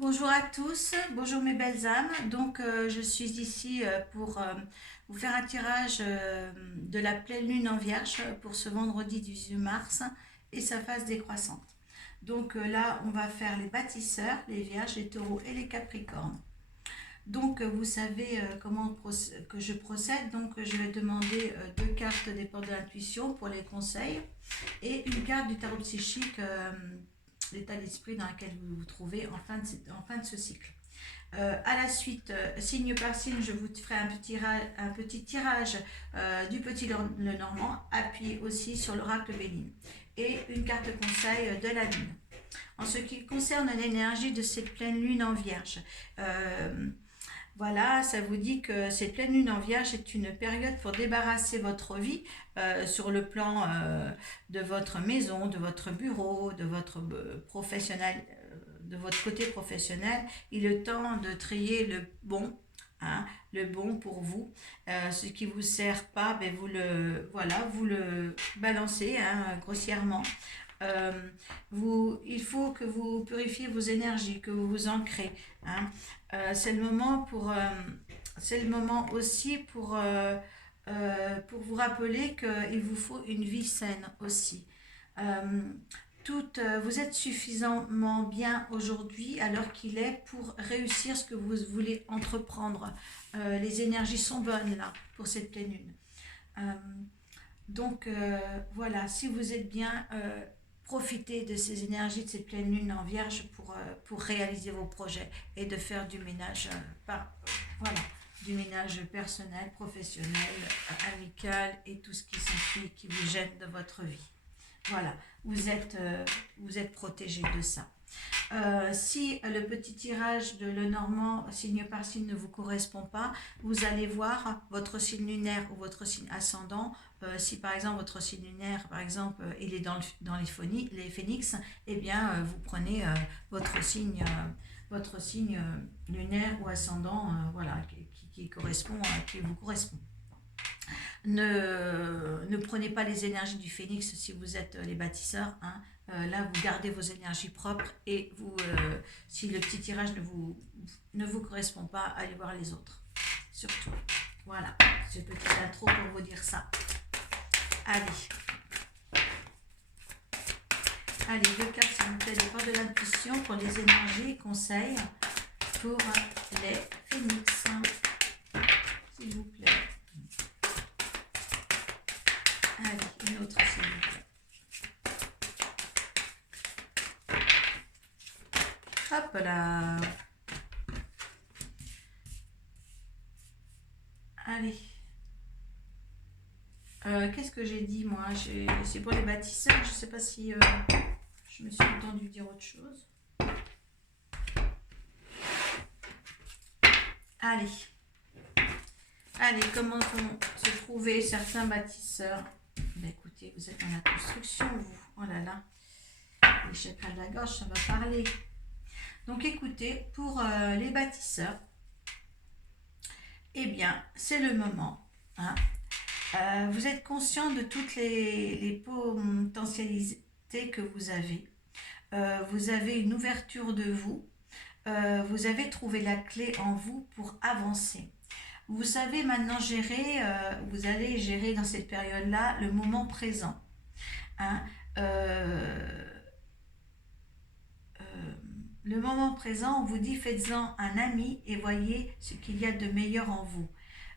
Bonjour à tous, bonjour mes belles âmes. Je suis ici pour vous faire un tirage de la pleine lune en Vierge pour ce vendredi 18 mars et sa phase décroissante. Là, on va faire les bâtisseurs, les Vierges, les Taureaux et les Capricornes. Vous savez que je procède. Je vais demander deux cartes des portes de l'intuition pour les conseils et une carte du tarot psychique, l'état d'esprit dans lequel vous vous trouvez en fin de ce cycle. À la suite, signe par signe, je vous ferai un petit tirage du petit Lenormand, appuyé aussi sur l'oracle Béline, et une carte conseil de la lune. En ce qui concerne l'énergie de cette pleine lune en Vierge, voilà, ça vous dit que cette pleine lune en Vierge est une période pour débarrasser votre vie sur le plan de votre maison, de votre bureau, de votre professionnel, de votre côté professionnel. Il est temps de trier le bon, hein, le bon pour vous. Ce qui vous sert pas, ben vous le balancez, hein, grossièrement. Euh, il faut que vous purifiez vos énergies, que vous vous ancrez, hein. C'est le moment c'est le moment aussi pour vous rappeler qu'il vous faut une vie saine aussi. Euh, vous êtes suffisamment bien aujourd'hui à l'heure qu'il est pour réussir ce que vous voulez entreprendre. Les énergies sont bonnes là pour cette pleine lune. Euh, voilà, si vous êtes bien, profitez de ces énergies de cette pleine lune en Vierge pour réaliser vos projets et de faire du ménage, voilà, du ménage personnel, professionnel, amical et tout ce qui s'ensuit qui vous gêne de votre vie. Voilà, vous êtes protégé de ça. Si le petit tirage de Lenormand signe par signe ne vous correspond pas, vous allez voir votre signe lunaire ou votre signe ascendant. Si par exemple votre signe lunaire, par exemple, il est dans les phénix, eh bien vous prenez votre signe lunaire ou ascendant, voilà, qui vous correspond. Ne prenez pas les énergies du phénix si vous êtes les bâtisseurs, hein. Là, vous gardez vos énergies propres et si le petit tirage ne vous correspond pas, allez voir les autres. Surtout. Voilà, c'est une petite intro pour vous dire ça. Allez, deux cartes, s'il vous plaît, des portes de l'intuition pour les énergies, conseils pour les phénix. S'il vous plaît. Allez, une autre, s'il vous plaît. Hop là. Allez. Qu'est-ce que j'ai dit, moi? C'est pour les bâtisseurs. Je ne sais pas si je me suis entendu dire autre chose. Allez. Allez, comment vont se trouver certains bâtisseurs? Ben écoutez, vous êtes dans la construction, vous. Oh là là. Les chakras de la gorge, ça va parler. Donc écoutez, pour les bâtisseurs, eh bien, c'est le moment, hein. Vous êtes conscient de toutes les potentialités que vous avez. Vous avez une ouverture de vous. Vous avez trouvé la clé en vous pour avancer. Vous savez maintenant gérer, vous allez gérer dans cette période-là le moment présent, hein. Le moment présent, on vous dit faites-en un ami et voyez ce qu'il y a de meilleur en vous.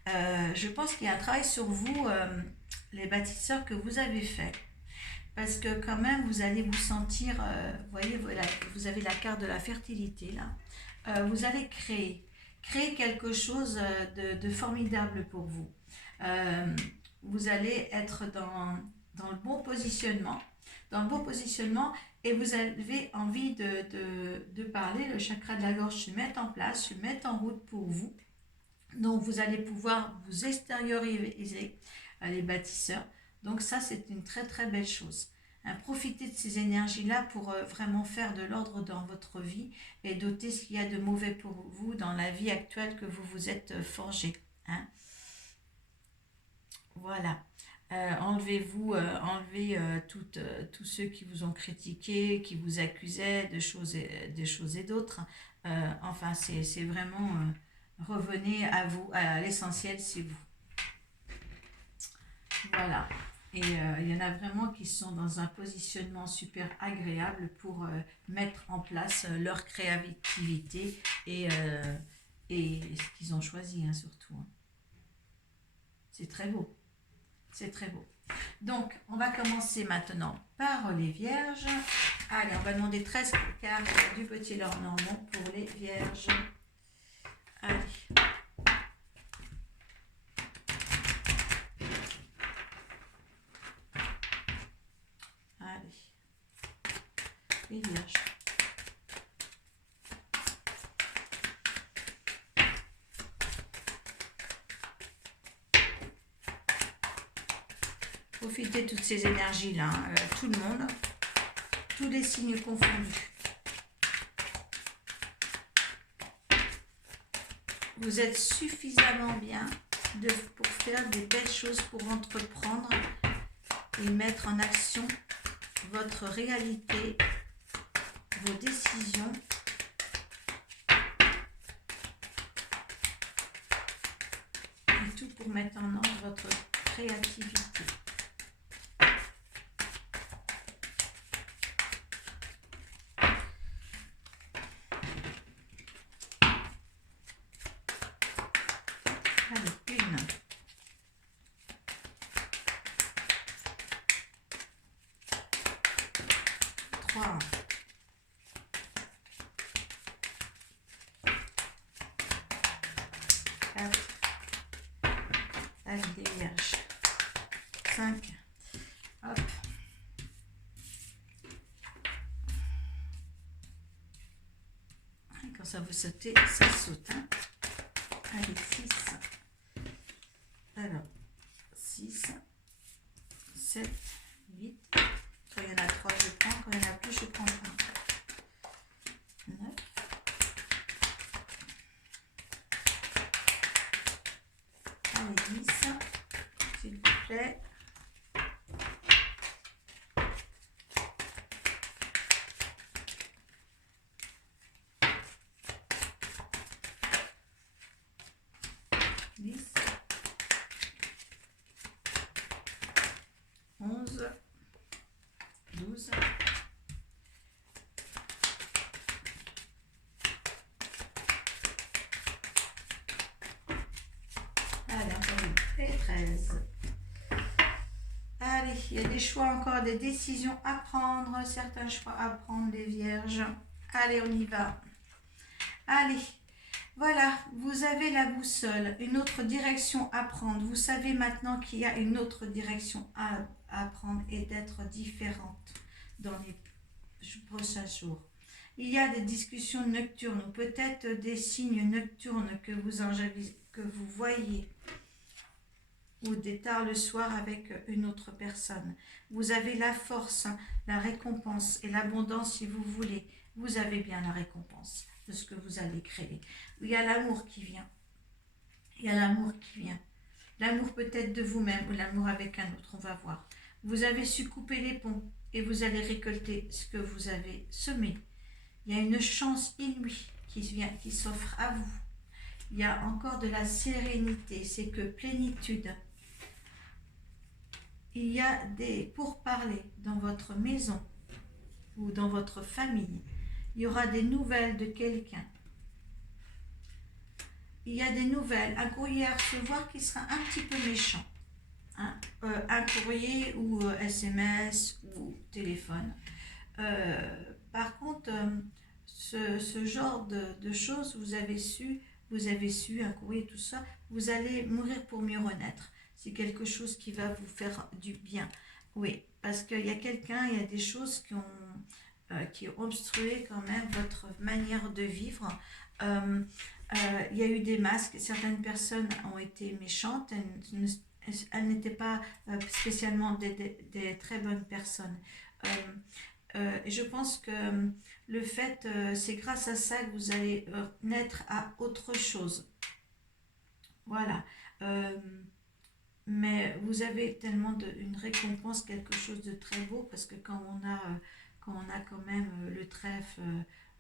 Je pense qu'il y a un travail sur vous, les bâtisseurs, que vous avez fait. Parce que quand même, vous allez vous sentir, vous voyez, vous avez la carte de la fertilité là. Vous allez créer quelque chose de formidable pour vous. Vous allez être dans le bon positionnement. Et vous avez envie de parler, le chakra de la gorge se met en place, se met en route pour vous. Donc vous allez pouvoir vous extérioriser, les bâtisseurs. Donc ça, c'est une très très belle chose. Hein, profitez de ces énergies-là pour vraiment faire de l'ordre dans votre vie et doter ce qu'il y a de mauvais pour vous dans la vie actuelle que vous vous êtes forgé. Hein. Voilà. Enlevez tous ceux qui vous ont critiqué, qui vous accusaient de choses et d'autres. Enfin, c'est vraiment revenez à vous, à l'essentiel, c'est vous. Voilà. Et il y en a vraiment qui sont dans un positionnement super agréable pour mettre en place leur créativité et ce qu'ils ont choisi, hein, surtout. Hein. C'est très beau. C'est très beau. Donc, on va commencer maintenant par les vierges. Allez, on va demander 13 cartes du petit Lenormand pour les vierges. Allez. Allez. Les vierges. Profitez de toutes ces énergies-là, tout le monde, tous les signes confondus. Vous êtes suffisamment bien pour faire des belles choses, pour entreprendre et mettre en action votre réalité, vos décisions. Et tout pour mettre en ordre votre créativité. Allez, 1. 3. 4. Allez, des vierges. 5. Hop. Et quand ça vous sautez, ça saute. Hein. Allez, 6. Alors, 6, 7, 8. Quand il y en a 3, je prends. Quand il y en a plus, je prends 1. 9. Allez, 10. S'il vous plaît. Dix. 11, 12, 13. Allez, il y a des choix encore, des décisions à prendre, certains choix à prendre, les vierges. Allez, on y va. Allez, voilà, vous avez la boussole, une autre direction à prendre. Vous savez maintenant qu'il y a une autre direction à prendre et d'être différente dans les prochains jours. Il y a des discussions nocturnes, peut-être des signes nocturnes que vous voyez, ou des tard le soir avec une autre personne. Vous avez la force, la récompense et l'abondance si vous voulez. Vous avez bien la récompense de ce que vous allez créer. Il y a l'amour qui vient. Il y a l'amour qui vient. L'amour peut-être de vous-même ou l'amour avec un autre, on va voir. Vous avez su couper les ponts et vous allez récolter ce que vous avez semé. Il y a une chance inouïe qui s'offre à vous. Il y a encore de la sérénité, c'est que plénitude. Il y a des pourparlers dans votre maison ou dans votre famille. Il y aura des nouvelles de quelqu'un. Il y a des nouvelles, un courrier à recevoir qui sera un petit peu méchant. Hein? Un courrier ou SMS ou téléphone. Par contre, ce genre de choses, vous avez su, un courrier, tout ça, vous allez mourir pour mieux renaître. C'est quelque chose qui va vous faire du bien. Oui, parce qu'il y a il y a des choses qui ont obstrué quand même votre manière de vivre. Il y a eu des masques, certaines personnes ont été méchantes, elles n'étaient pas spécialement des très bonnes personnes. Et je pense que le fait, c'est grâce à ça que vous allez naître à autre chose. Voilà. mais vous avez tellement une récompense, quelque chose de très beau, parce que quand on a quand même le trèfle,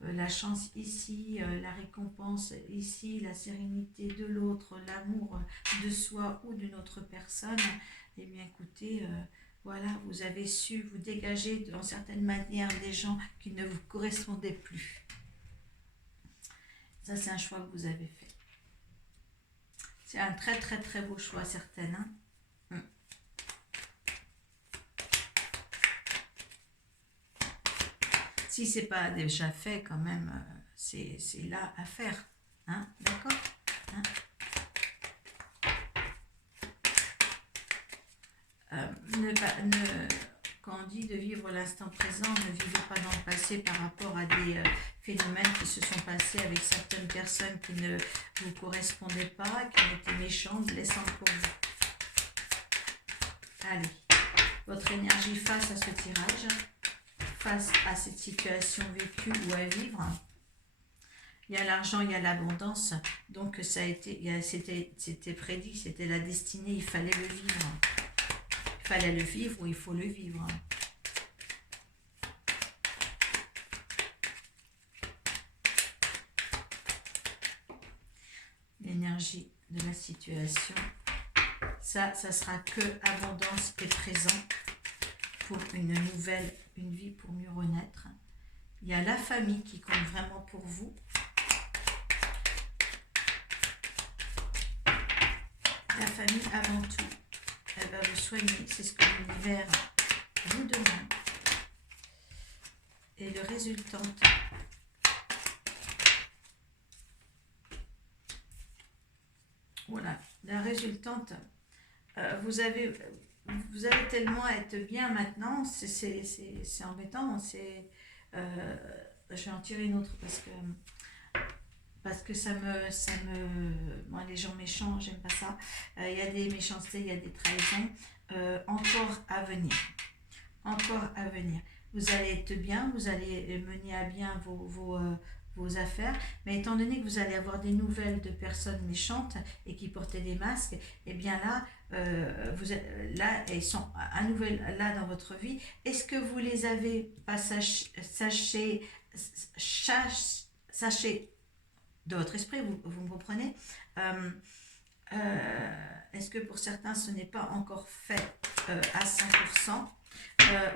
la chance ici, la récompense ici, la sérénité de l'autre, l'amour de soi ou d'une autre personne, eh bien écoutez, voilà, vous avez su vous dégager dans certaines manières des gens qui ne vous correspondaient plus. Ça, c'est un choix que vous avez fait. C'est un très très très beau choix, certaines. Hein. Si c'est pas déjà fait, quand même, c'est là à faire. Hein, d'accord, hein. Quand on dit de vivre l'instant présent, ne vivez pas dans le passé par rapport à des phénomènes qui se sont passés avec certaines personnes qui ne vous correspondaient pas, qui ont été méchantes, blessantes pour vous. Allez, votre énergie face à ce tirage, face à cette situation vécue ou à vivre. Il y a l'argent, il y a l'abondance, donc ça a été, c'était prédit, c'était la destinée, il fallait le vivre. Il fallait le vivre ou il faut le vivre. L'énergie de la situation, ça sera que abondance et présent pour une vie pour mieux renaître. Il y a la famille qui compte vraiment pour vous. La famille avant tout, elle va vous soigner, c'est ce que l'univers vous demande. Et le résultante, voilà, la résultante, vous allez tellement être bien maintenant, c'est embêtant, je vais en tirer une autre parce que moi les gens méchants, j'aime pas ça, il y a des méchancetés, il y a des trahisons, encore à venir, vous allez être bien, vous allez mener à bien vos affaires, mais étant donné que vous allez avoir des nouvelles de personnes méchantes et qui portaient des masques, et bien là, elles sont à nouveau là dans votre vie. Est-ce que vous les avez pas sachez de votre esprit, vous me comprenez, est-ce que pour certains ce n'est pas encore fait à 100%?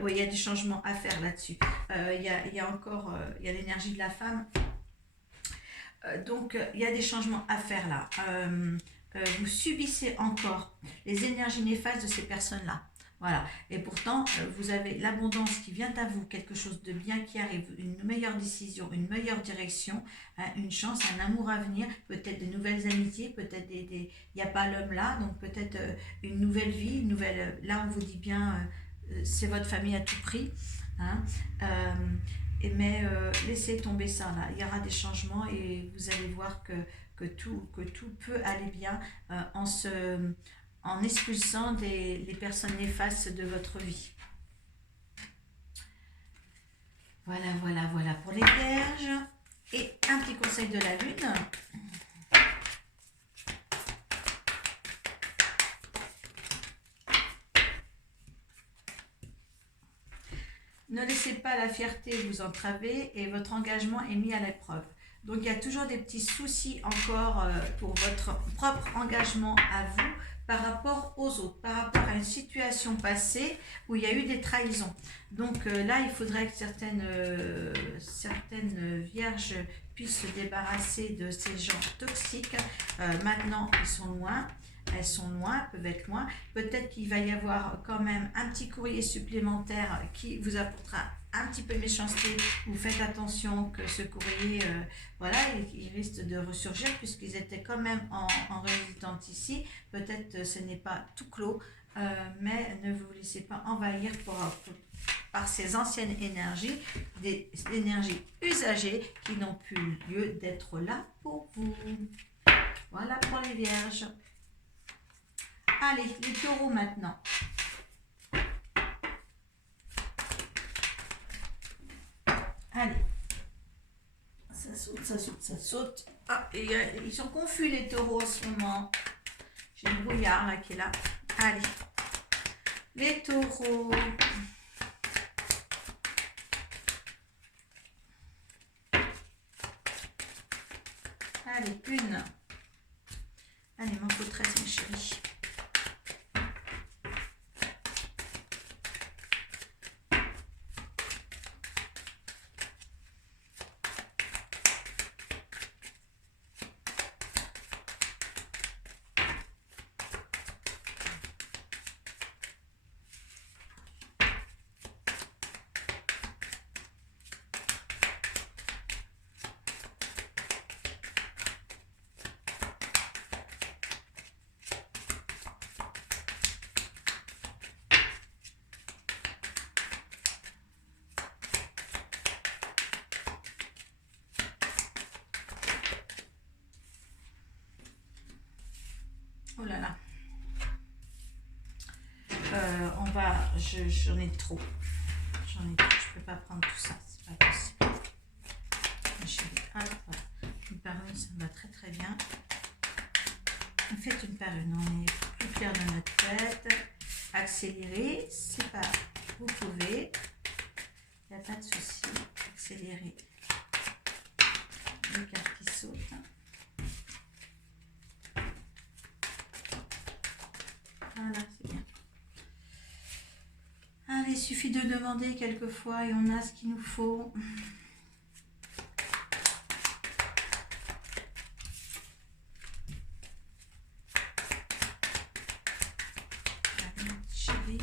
Oui, il y a des changements à faire là-dessus. Il y a encore l'énergie de la femme. Donc, il y a des changements à faire là. Vous subissez encore les énergies néfastes de ces personnes-là. Voilà. Et pourtant, vous avez l'abondance qui vient à vous, quelque chose de bien qui arrive, une meilleure décision, une meilleure direction, hein, une chance, un amour à venir, peut-être de nouvelles amitiés, peut-être il n'y a pas l'homme là, donc peut-être une nouvelle vie, là on vous dit bien, c'est votre famille à tout prix. Hein, mais laissez tomber ça là, il y aura des changements et vous allez voir que tout peut aller bien en expulsant les personnes néfastes de votre vie. Voilà pour les vierges. Et un petit conseil de la lune. Ne laissez pas la fierté vous entraver et votre engagement est mis à l'épreuve. Donc il y a toujours des petits soucis encore pour votre propre engagement à vous par rapport aux autres, par rapport à une situation passée où il y a eu des trahisons. Donc là, il faudrait que certaines vierges puissent se débarrasser de ces gens toxiques. Maintenant, ils sont loin. Elles sont loin, peuvent être loin. Peut-être qu'il va y avoir quand même un petit courrier supplémentaire qui vous apportera un petit peu de méchanceté. Vous faites attention que ce courrier, il risque de ressurgir puisqu'ils étaient quand même en résidence ici. Peut-être ce n'est pas tout clos, mais ne vous laissez pas envahir par ces anciennes énergies, des énergies usagées qui n'ont plus lieu d'être là pour vous. Voilà pour les vierges. Allez, les taureaux maintenant. Allez. Ça saute. Ah, ils sont confus les taureaux en ce moment. J'ai le brouillard là qui est là. Allez, les taureaux. Allez, une. Allez, il m'en faut 13, mes chéris. Oh là là. J'en ai trop. J'en ai trop. Je peux pas prendre tout ça. C'est pas possible. Ma chérie. Ah, voilà. Une par une, ça me va très très bien. Faites une par une. On est plus clair dans notre tête. Accélérer, c'est pas. Vous pouvez. Il n'y a pas de souci. Accélérer. Les cartes qui sautent. Voilà, c'est bien. Allez, il suffit de demander quelquefois et on a ce qu'il nous faut. Allez, chérie.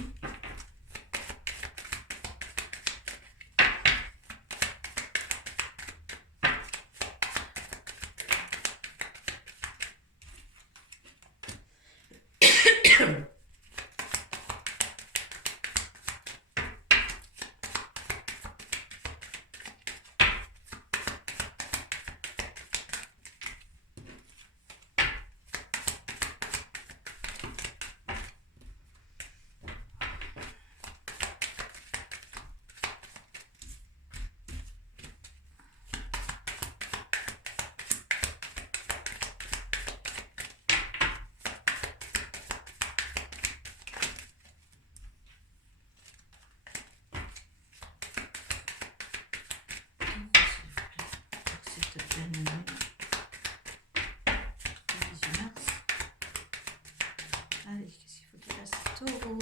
Allez, qu'est-ce qu'il faut qu'il fasse? Taureau.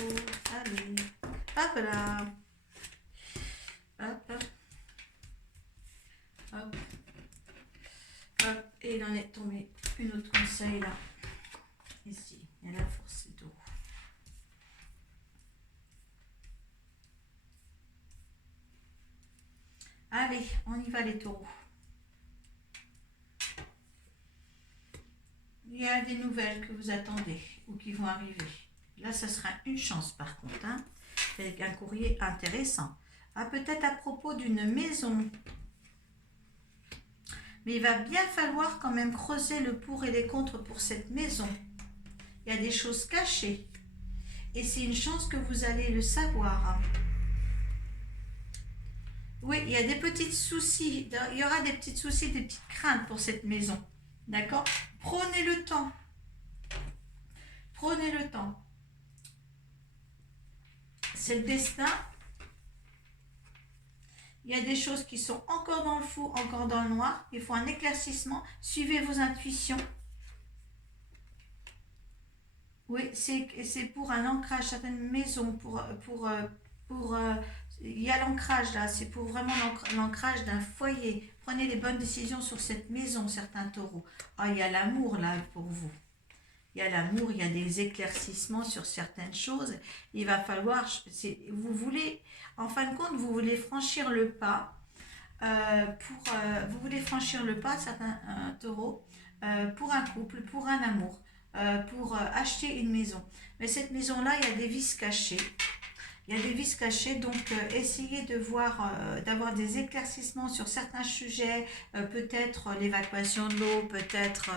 Allez. Hop là. Hop. Hop. Hop. Et il en est tombé une autre conseil là. Ici. Il y a la force des taureaux. Allez, on y va les taureaux. Il y a des nouvelles que vous attendez ou qui vont arriver. Là, ça sera une chance par contre, hein, avec un courrier intéressant. Ah, peut-être à propos d'une maison. Mais il va bien falloir quand même creuser le pour et les contre pour cette maison. Il y a des choses cachées. Et c'est une chance que vous allez le savoir. Oui, il y a des petits soucis. Il y aura des petits soucis, des petites craintes pour cette maison. D'accord? Prenez le temps. Prenez le temps. C'est le destin. Il y a des choses qui sont encore dans le flou, encore dans le noir. Il faut un éclaircissement. Suivez vos intuitions. Oui, c'est pour un ancrage, certaines maisons, il y a l'ancrage là, c'est pour vraiment l'ancrage d'un foyer. Prenez les bonnes décisions sur cette maison, certains taureaux. Ah, il y a l'amour là pour vous. Il y a l'amour, il y a des éclaircissements sur certaines choses. Il va falloir, vous voulez, en fin de compte, vous voulez franchir le pas. Vous voulez franchir le pas, certains taureaux, pour un couple, pour un amour, pour acheter une maison. Mais cette maison-là, il y a des vices cachés. Il y a des vices cachés, donc essayez de voir, d'avoir des éclaircissements sur certains sujets, peut-être l'évacuation de l'eau, peut-être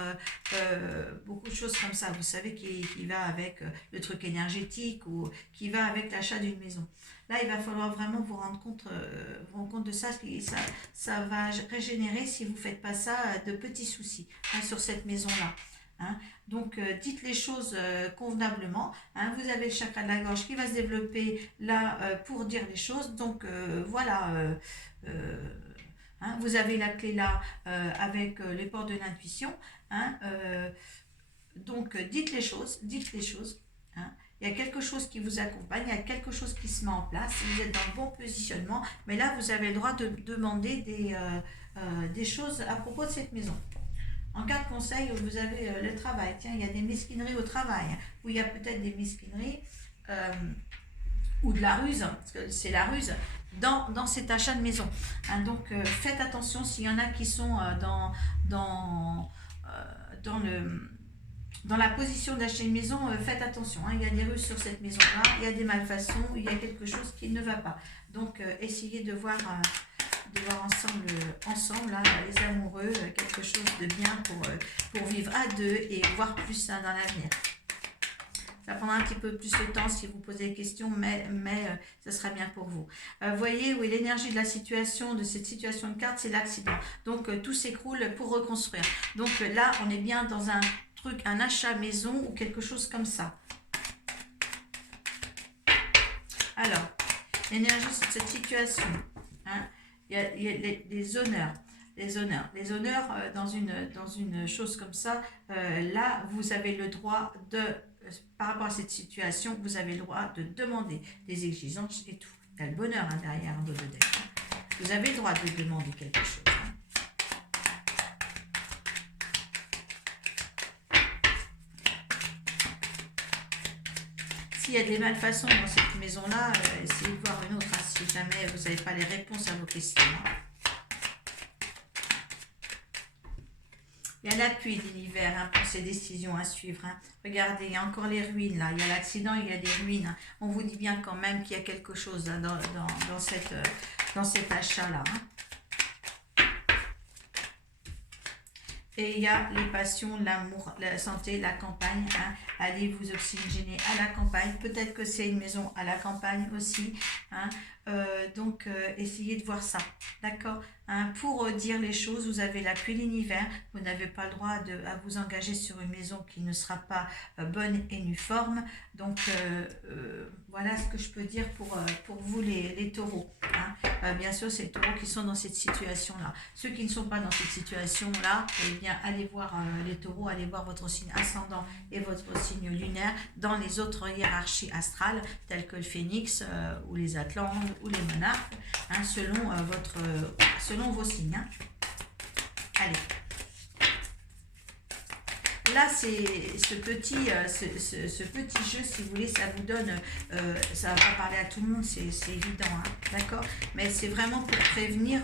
beaucoup de choses comme ça, vous savez, qui va avec le truc énergétique ou qui va avec l'achat d'une maison. Là, il va falloir vraiment vous rendre compte de ça, ça va régénérer si vous ne faites pas ça, de petits soucis hein, sur cette maison-là. Hein. Donc, dites les choses convenablement. Hein. Vous avez le chakra de la gorge qui va se développer là pour dire les choses. Donc, voilà. Hein. Vous avez la clé là avec les portes de l'intuition. Hein. Donc, dites les choses. Dites les choses. Hein. Il y a quelque chose qui vous accompagne, il y a quelque chose qui se met en place, vous êtes dans le bon positionnement, mais là, vous avez le droit de demander des choses à propos de cette maison. En cas de conseil, vous avez le travail. Tiens, il y a des mesquineries au travail, hein, où il y a peut-être des mesquineries ou de la ruse, parce que c'est la ruse, dans cet achat de maison. Hein, donc, faites attention s'il y en a qui sont dans la position d'acheter une maison, faites attention. Hein, il y a des ruses sur cette maison-là, il y a des malfaçons, il y a quelque chose qui ne va pas. Donc, essayez de voir ensemble là, les amoureux, quelque chose de bien pour vivre à deux et voir plus ça dans l'avenir. Ça prendra un petit peu plus de temps si vous posez des questions, mais ça sera bien pour vous. Voyez, oui, l'énergie de la situation, de cette situation de carte, c'est l'accident. Donc, tout s'écroule pour reconstruire. Donc, là, on est bien dans un truc, un achat maison ou quelque chose comme ça. Alors, l'énergie de cette situation. Hein, il y a les honneurs. Les honneurs dans une chose comme ça, là, vous avez le droit de... Par rapport à cette situation, vous avez le droit de demander des exigences et tout. Il y a le bonheur hein, derrière un dos de deck. Hein. Vous avez le droit de demander quelque chose. Hein. S'il y a des malfaçons dans cette maison-là, essayez de voir une autre. Hein, si jamais vous n'avez pas les réponses à vos questions. Hein. Il y a l'appui de l'univers hein, pour ces décisions à suivre. Hein. Regardez, il y a encore les ruines là. Il y a l'accident, il y a des ruines. Hein. On vous dit bien quand même qu'il y a quelque chose hein, dans cet achat-là. Hein. Et il y a les passions, l'amour, la santé, la campagne. Hein. Allez vous oxygéner à la campagne. Peut-être que c'est une maison à la campagne aussi. Hein. Donc, essayez de voir ça. D'accord hein. Pour dire les choses, vous avez l'appui de l'univers. Vous n'avez pas le droit à vous engager sur une maison qui ne sera pas bonne et uniforme. Donc, voilà ce que je peux dire pour vous les taureaux. Hein. Bien sûr, c'est les taureaux qui sont dans cette situation-là. Ceux qui ne sont pas dans cette situation-là, eh bien, allez voir les taureaux, allez voir votre signe ascendant et votre signe lunaire dans les autres hiérarchies astrales, telles que le phénix ou les atlantes ou les monarques, hein, selon vos signes. Hein. Allez. Là, c'est ce petit jeu, si vous voulez, ça vous donne, ça va pas parler à tout le monde, c'est évident, hein, d'accord. Mais c'est vraiment pour prévenir,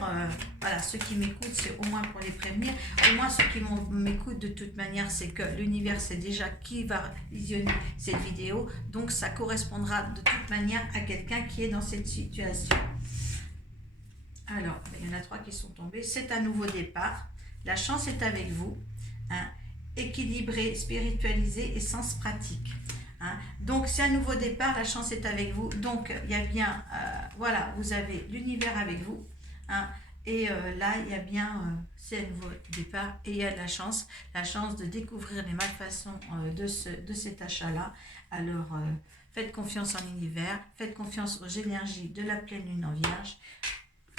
voilà, ceux qui m'écoutent, c'est au moins pour les prévenir. Au moins ceux qui m'écoutent de toute manière, c'est que l'univers sait déjà qui va visionner cette vidéo, donc ça correspondra de toute manière à quelqu'un qui est dans cette situation. Alors, il y en a 3 qui sont tombés. C'est un nouveau départ. La chance est avec vous. Hein. Équilibré, spiritualisé et sens pratique. Hein. Donc, c'est un nouveau départ. La chance est avec vous. Donc, il y a bien, voilà, vous avez l'univers avec vous. Hein. Et là, il y a bien, c'est un nouveau départ et il y a la chance de découvrir les malfaçons de cet achat-là. Alors, faites confiance en l'univers, faites confiance aux énergies de la pleine lune en vierge.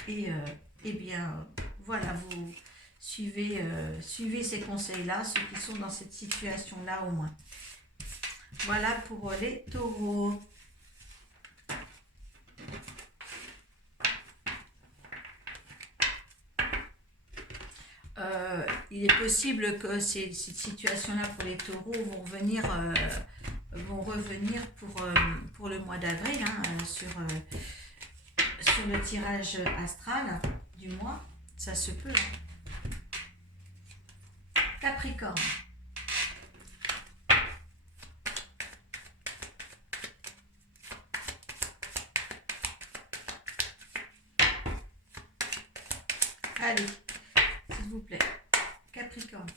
Et bien, voilà, vous suivez ces conseils-là, ceux qui sont dans cette situation-là au moins. Voilà pour les taureaux. Il est possible que cette situation-là pour les taureaux vont revenir pour le mois d'avril, hein, sur le tirage astral du mois, ça se peut. Capricorne. Allez, s'il vous plaît. Capricorne.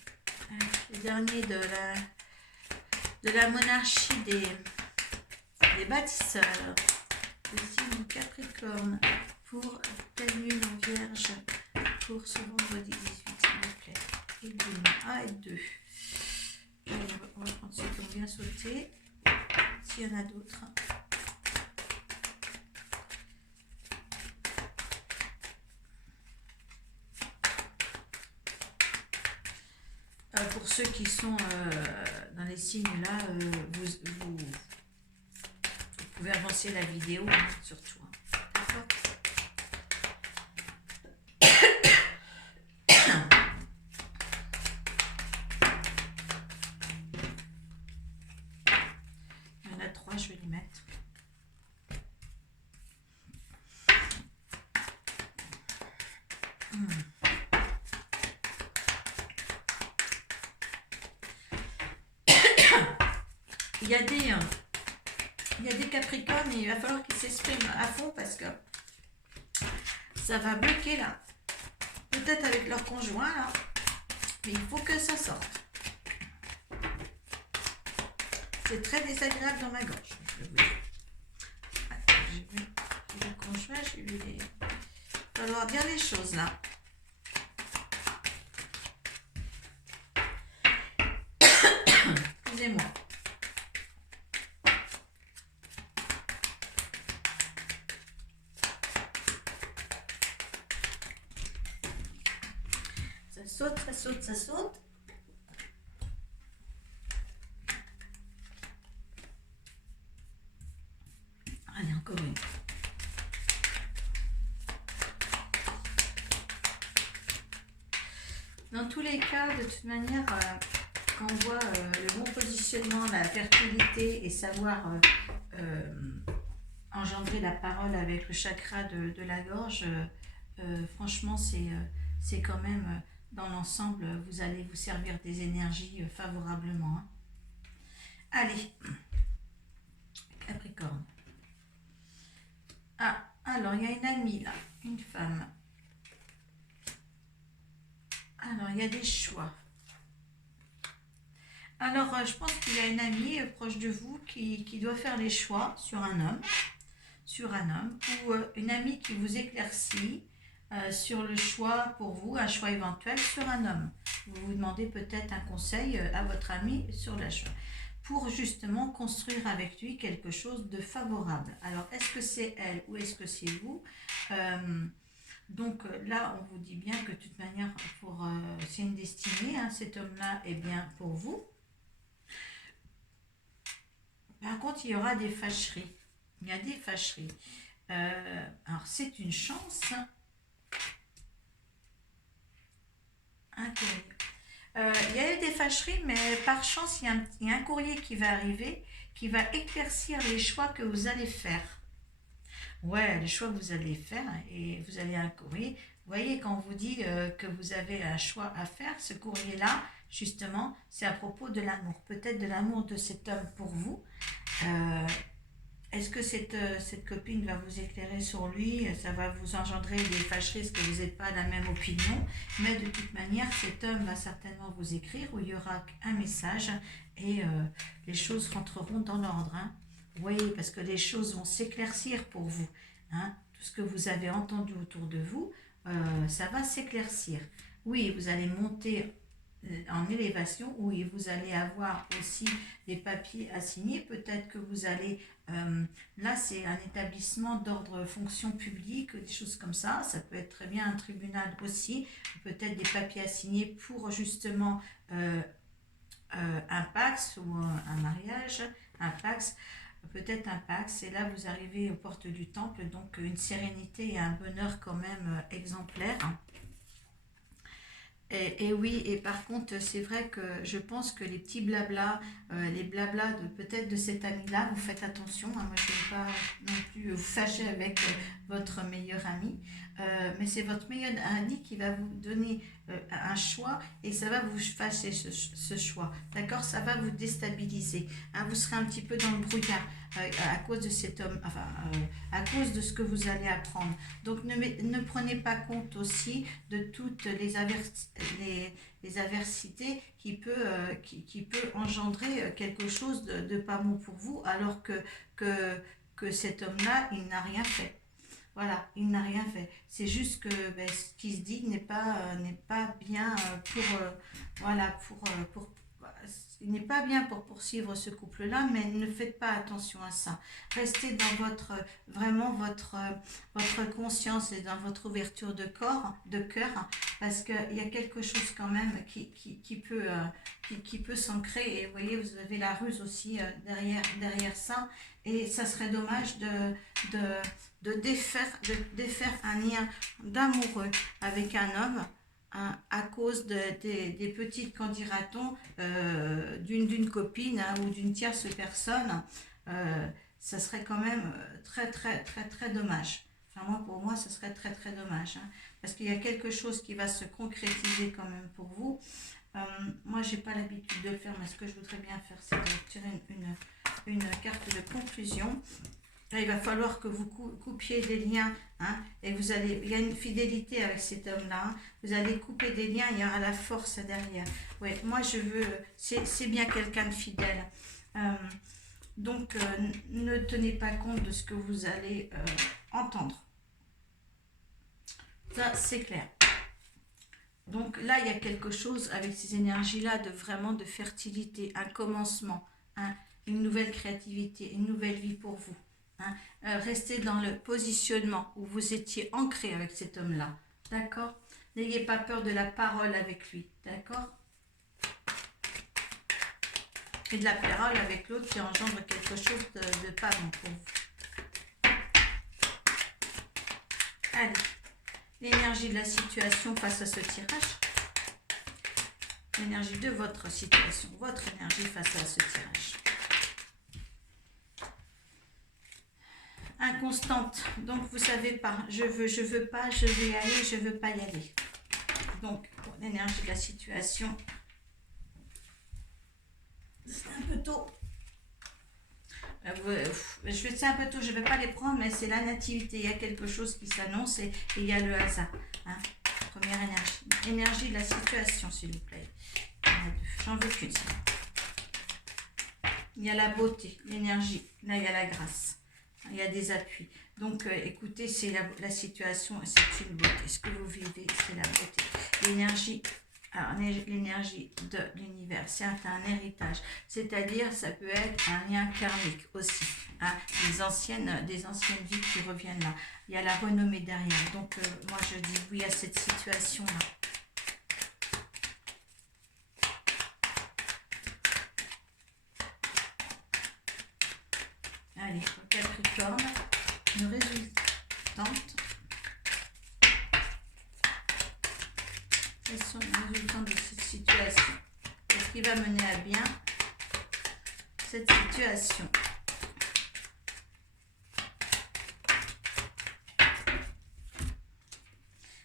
Le dernier de la monarchie des bâtisseurs. Le signe Capricorne pour pleine lune en vierge pour ce vendredi 18, s'il vous plaît. Et 1 et 2. Allez, on va prendre ceux qui ont bien sauté, s'il y en a d'autres. Pour ceux qui sont dans les signes là, vous pouvez avancer la vidéo, hein, surtout. Hein. D'accord. Il y en a 3, je vais les mettre. Il y a des Capricornes et il va falloir qu'ils s'expriment à fond parce que ça va bloquer là. Peut-être avec leur conjoint là. Mais il faut que ça sorte. C'est très désagréable dans ma gorge. Je vais vous dire. Attends, j'ai vu le conjoint, j'ai vu les... Il va falloir dire les choses là. Excusez-moi. Ça saute, ça saute, ça saute. Allez, encore une. Dans tous les cas, de toute manière, quand on voit le bon positionnement, la fertilité et savoir engendrer la parole avec le chakra de la gorge, franchement, c'est quand même, dans l'ensemble, vous allez vous servir des énergies favorablement. Hein. Allez, Capricorne. Ah, alors, il y a une amie là, une femme. Alors, il y a des choix. Alors, je pense qu'il y a une amie proche de vous qui doit faire les choix sur un homme, ou une amie qui vous éclaircit sur le choix pour vous, un choix éventuel sur un homme. Vous vous demandez peut-être un conseil à votre ami sur le choix, pour justement construire avec lui quelque chose de favorable. Alors, est-ce que c'est elle ou est-ce que c'est vous? Donc là, on vous dit bien que de toute manière, c'est une destinée, hein, cet homme-là est bien pour vous. Par contre, il y aura des fâcheries. Il y a des fâcheries. Alors, c'est une chance. Un courrier. Il y a eu des fâcheries, mais par chance, il y a un courrier qui va arriver, qui va éclaircir les choix que vous allez faire. Ouais, les choix que vous allez faire, et vous allez un courrier. Vous voyez, quand on vous dit que vous avez un choix à faire, ce courrier-là, justement, c'est à propos de l'amour. Peut-être de l'amour de cet homme pour vous. Est-ce que cette copine va vous éclairer sur lui? Ça va vous engendrer des fâcheries parce que vous n'êtes pas de la même opinion. Mais de toute manière, cet homme va certainement vous écrire où il y aura un message et les choses rentreront dans l'ordre. Hein. Vous voyez, parce que les choses vont s'éclaircir pour vous. Hein. Tout ce que vous avez entendu autour de vous, ça va s'éclaircir. Oui, vous allez monter en élévation, oui, vous allez avoir aussi des papiers à signer. Peut-être que vous allez... là, c'est un établissement d'ordre fonction publique, des choses comme ça. Ça peut être très bien un tribunal aussi. Peut-être des papiers à signer pour justement un Pacs ou un mariage, un Pacs. Peut-être un Pacs, et là vous arrivez aux portes du temple, donc une sérénité et un bonheur quand même exemplaire. Et oui, et par contre, c'est vrai que je pense que les petits blablas, les blablas peut-être de cet ami-là, vous faites attention. Hein, moi, je ne vais pas non plus vous fâcher avec votre meilleur ami, mais c'est votre meilleur ami qui va vous donner un choix et ça va vous fâcher ce choix. D'accord? Ça va vous déstabiliser. Hein, vous serez un petit peu dans le brouillard à cause de cet homme, enfin, à cause de ce que vous allez apprendre. Donc, ne prenez pas compte aussi de toutes les adversités qui peut engendrer quelque chose de pas bon pour vous, alors que cet homme-là, il n'a rien fait. Voilà, il n'a rien fait. C'est juste que ce qui se dit n'est pas bien pour il n'est pas bien pour poursuivre ce couple-là, mais ne faites pas attention à ça. Restez dans vraiment votre conscience et dans votre ouverture de cœur, parce qu'il y a quelque chose quand même qui peut s'ancrer. Et vous voyez, vous avez la ruse aussi derrière ça. Et ça serait dommage de défaire un lien d'amoureux avec un homme à cause des petites, qu'en dira-t-on, d'une copine ou d'une tierce personne. Ça serait quand même très très très très dommage. Enfin, pour moi, ce serait très très dommage, parce qu'il y a quelque chose qui va se concrétiser quand même pour vous. Moi, j'ai pas l'habitude de le faire, mais ce que je voudrais bien faire, c'est de tirer une carte de conclusion. Là, il va falloir que vous coupiez des liens, et il y a une fidélité avec cet homme-là, vous allez couper des liens, il y aura la force derrière. Oui, moi je veux, c'est bien quelqu'un de fidèle. Donc, ne tenez pas compte de ce que vous allez entendre. Ça, c'est clair. Donc là, il y a quelque chose avec ces énergies-là vraiment de fertilité, un commencement, une nouvelle créativité, une nouvelle vie pour vous. Restez dans le positionnement où vous étiez ancré avec cet homme-là. D'accord? N'ayez pas peur de la parole avec lui. D'accord? Et de la parole avec l'autre qui engendre quelque chose de pas bon pour vous. Allez. L'énergie de la situation face à ce tirage. L'énergie de votre situation. Votre énergie face à ce tirage. Inconstante. Donc, vous savez pas. Je veux pas, je vais y aller, je veux pas y aller. Donc, pour l'énergie de la situation. C'est un peu tôt. C'est un peu tôt, je ne vais pas les prendre, mais c'est la nativité. Il y a quelque chose qui s'annonce et il y a le hasard. Première énergie. Énergie de la situation, s'il vous plaît. J'en veux qu'une. Il y a la beauté, l'énergie. Là, il y a la grâce. Il y a des appuis. Donc, écoutez, c'est la situation, c'est une beauté. Ce que vous vivez, c'est la beauté. L'énergie. Alors, l'énergie de l'univers, c'est un héritage, c'est-à-dire ça peut être un lien karmique aussi, des anciennes vies qui reviennent là. Il y a la renommée derrière, donc moi je dis oui à cette situation-là. Allez, Capricorne, une résultante. Quels sont les résultats de cette situation? Qu'est-ce qui va mener à bien cette situation?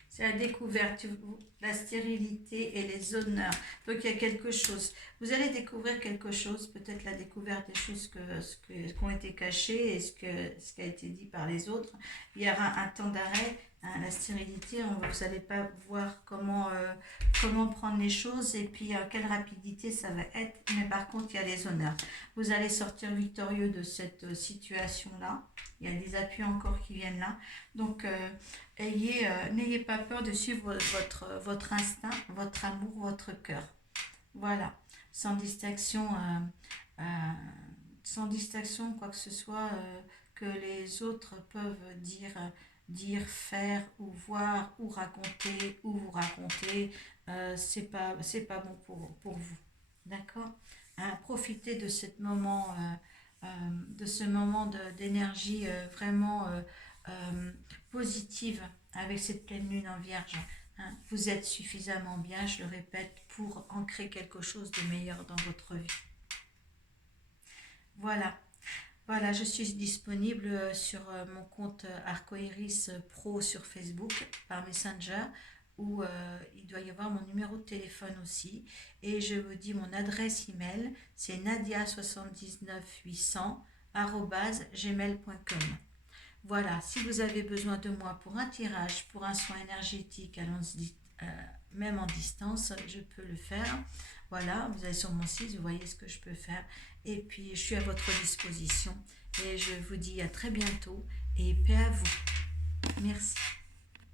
C'est la découverte, la stérilité et les honneurs. Donc il y a quelque chose. Vous allez découvrir quelque chose, peut-être la découverte des choses qui ont été cachées et ce qui a été dit par les autres. Il y aura un temps d'arrêt. La stérilité, vous n'allez pas voir comment prendre les choses et puis quelle rapidité ça va être, mais par contre il y a les honneurs. Vous allez sortir victorieux de cette situation-là, il y a des appuis encore qui viennent là, donc n'ayez pas peur de suivre votre instinct, votre amour, votre cœur, voilà, sans distinction, quoi que ce soit que les autres peuvent dire, faire ou voir ou raconter ou vous raconter, c'est pas bon pour vous, d'accord, profitez de ce moment d'énergie vraiment positive avec cette pleine lune en Vierge. Vous êtes suffisamment bien, je le répète, pour ancrer quelque chose de meilleur dans votre vie. Voilà, je suis disponible sur mon compte Arcoiris Pro sur Facebook par Messenger, où il doit y avoir mon numéro de téléphone aussi. Et je vous dis mon adresse email, c'est nadia79800@gmail.com. Voilà, si vous avez besoin de moi pour un tirage, pour un soin énergétique, même en distance, je peux le faire. Voilà, vous allez sur mon site, vous voyez ce que je peux faire. Et puis, je suis à votre disposition. Et je vous dis à très bientôt et paix à vous. Merci.